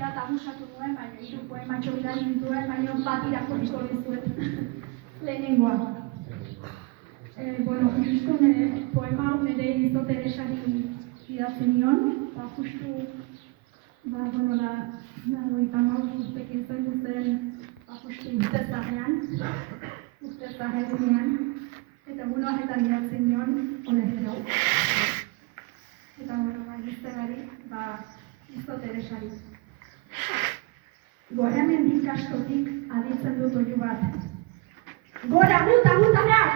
bat abusatu nuen, baina 3 poematxo bidali nituen, baina bat irakurriko dizuet lehenengoa. Justu poema hau nire Izo Teresari idatzi nion, justu, 95 urtekin zen zen, justu urtezarrean, eta horretan idatzi nion, honezero. Eta iztegari, Izo Teresari. Gora mendik askotik aditzen dut oihu bat. Gora gutarak!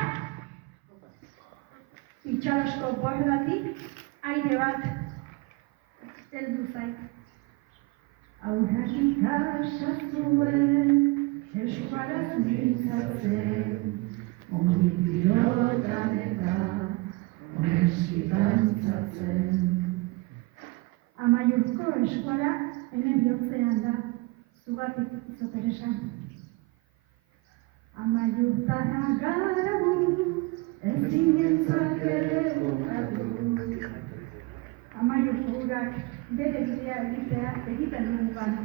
Itxarasko bordatik, aire bat heldu zait. Aurrak ikasazuen, eskuaraz mintzatzen, ongi pilotan eta onesi dantzatzen. Amaiurko eskuara hemen bihotzean da, zugatik Izo Teresa. Amaiurtara gara gu, ez dinentzak ere bukatu. Amaiurko urak bere bidea egiten dugu gara.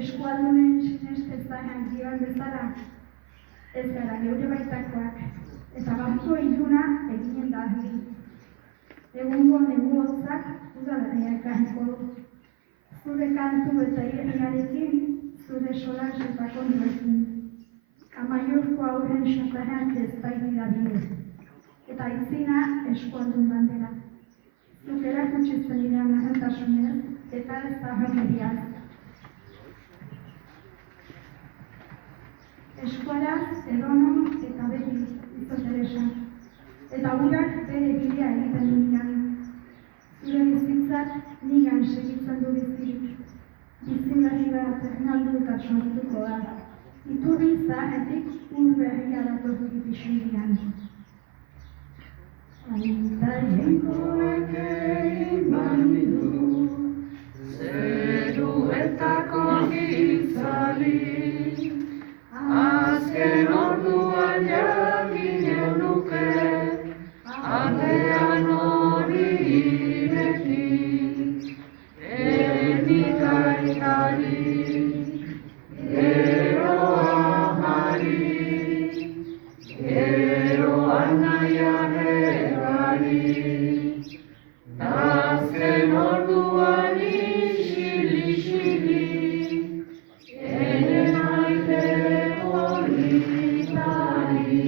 Eskualdunen sinestezanak dioan bezala, ez gara geure baitakoak, eta gaurko iluna eginen da argi. Egungo negu hotzak udaberria ekarriko du. Zure kantu eta irriarekin, zure solas eta konduekin. Amaiurko aurren xatarrak ez baitira bide. Eta izina eskualdun bandera. Zuk erakutsitzen dira narrentasunez eta ez da horrediaz. Eskualaz edonon eta beti Izo Teresa. Eta urak bere bidea egiten du nigan. Zure bizitzak nigan segitzen du bizirik. Bizigarri bat ernaldu eta sortuko da. Iturri zaharretik berria datorrik isundian. Aita jenkoak egin bandidu, zeruetako gizali. Azken orduan jakinen nuke, atean hori ireki, enikari, gero amari, gero anaiarregari. Azken orduan isili, ene maite politari.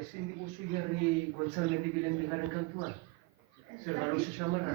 Ezin diguzu jarri Gontzal Mendibilen bigarren kantua? Zer galoxe xamarra?